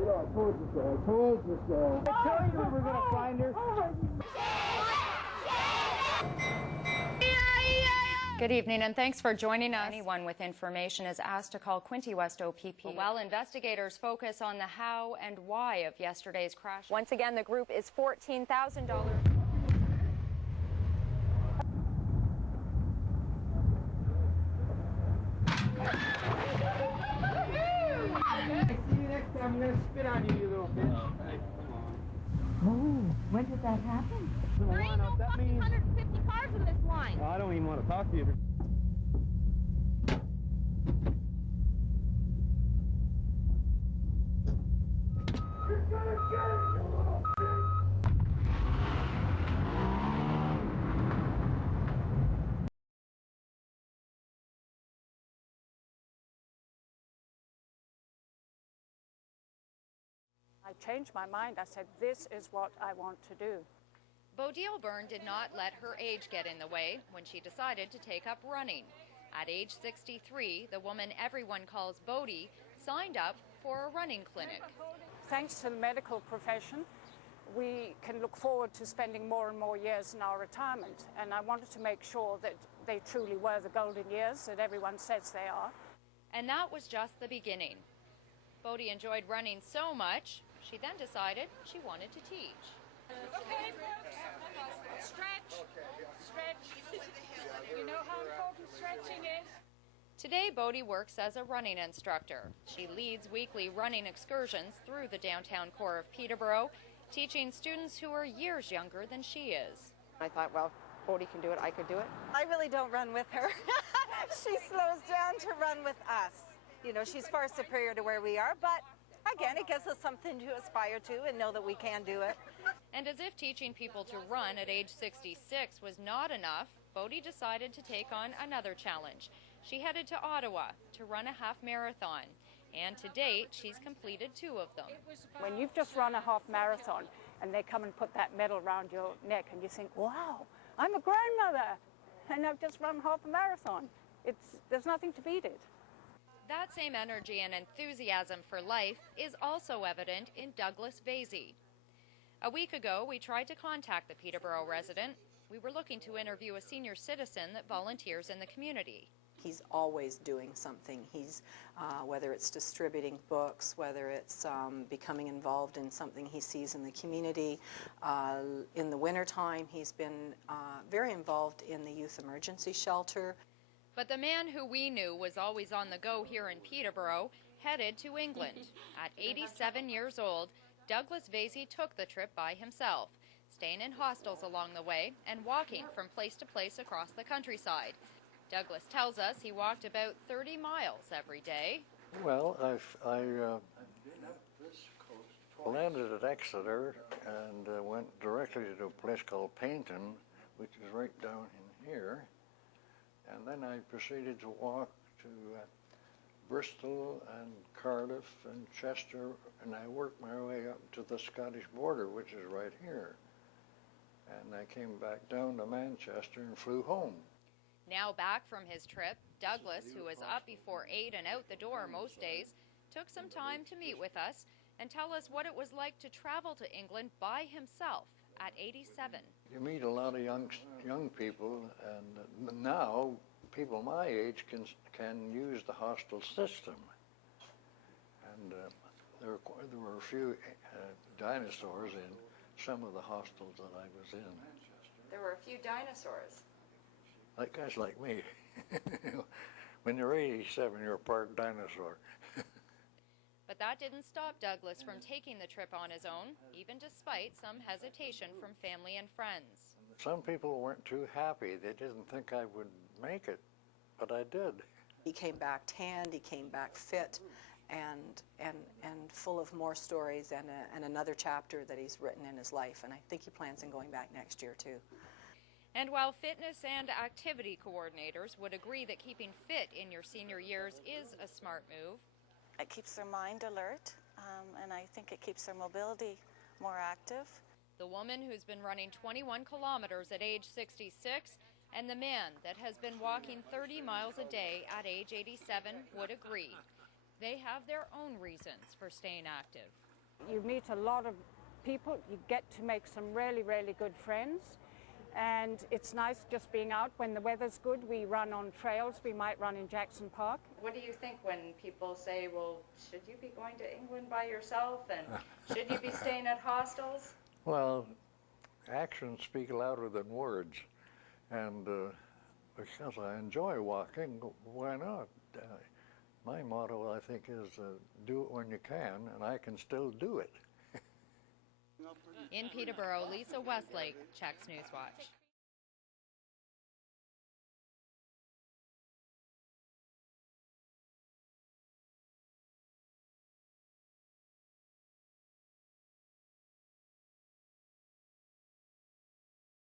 I told you so. I told you so. I told you we were going to find her. Good evening, and thanks for joining us. Anyone with information is asked to call Quinte West OPP while investigators focus on the how and why of yesterday's crash. Once again, the group is $14,000. See you next time. I'm going to spit on you, you little bitch. Oh, when did that happen? There ain't no that means 150 cars in this line. I don't even want to talk to you. You're gonna get it, you little bitch! I changed my mind. I said, this is what I want to do. Bodil Byrne did not let her age get in the way when she decided to take up running. At age 63, the woman everyone calls Bodie signed up for a running clinic. Thanks to the medical profession, we can look forward to spending more and more years in our retirement. And I wanted to make sure that they truly were the golden years that everyone says they are. And that was just the beginning. Bodie enjoyed running so much, she then decided she wanted to teach. Okay, stretch, stretch. You know how important stretching is? Today, Bodie works as a running instructor. She leads weekly running excursions through the downtown core of Peterborough, teaching students who are years younger than she is. I thought, well, Bodie can do it, I could do it. I really don't run with her. She slows down to run with us. You know, she's far superior to where we are, but again, it gives us something to aspire to and know that we can do it. And as if teaching people to run at age 66 was not enough, Bodie decided to take on another challenge. She headed to Ottawa to run a half marathon, and to date, she's completed 2 of them. When you've just run a half marathon and they come and put that medal around your neck and you think, wow, I'm a grandmother and I've just run half a marathon. There's nothing to beat it. That same energy and enthusiasm for life is also evident in Douglas Vasey. A week ago, we tried to contact the Peterborough resident. We were looking to interview a senior citizen that volunteers in the community. He's always doing something. He's, whether it's distributing books, whether it's becoming involved in something he sees in the community. In the wintertime, he's been very involved in the youth emergency shelter. But the man who we knew was always on the go here in Peterborough headed to England. At 87 years old, Douglas Vasey took the trip by himself, staying in hostels along the way and walking from place to place across the countryside. Douglas tells us he walked about 30 miles every day. Well, I landed at Exeter and went directly to a place called Paynton, which is right down in here. And then I proceeded to walk to Bristol and Cardiff and Chester, and I worked my way up to the Scottish border, which is right here. And I came back down to Manchester and flew home. Now back from his trip, Douglas, who was up before 8 and out the door most days, took some time to meet with us and tell us what it was like to travel to England by himself at 87. You meet a lot of young people, and now people my age can use the hostel system. And there were a few dinosaurs in some of the hostels that I was in. There were a few dinosaurs. Like guys like me. When you're 87, you're part dinosaur. But that didn't stop Douglas from taking the trip on his own, even despite some hesitation from family and friends. Some people weren't too happy. They didn't think I would make it, but I did. He came back tanned, he came back fit, and full of more stories and another chapter that he's written in his life. And I think he plans on going back next year too. And while fitness and activity coordinators would agree that keeping fit in your senior years is a smart move, It keeps their mind alert, and I think it keeps their mobility more active. the woman who's been running 21 kilometers at age 66 and the man that has been walking 30 miles a day at age 87 would agree. They have their own reasons for staying active. You meet a lot of people, you get to make some really, really good friends. And it's nice just being out. When the weather's good, we run on trails. We might run in Jackson Park. What do you think when people say, well, should you be going to England by yourself, and should you be staying at hostels? Well, actions speak louder than words, and because I enjoy walking, why not? My motto, I think, is do it when you can, and I can still do it. In Peterborough, Lisa Westlake, Checks Newswatch.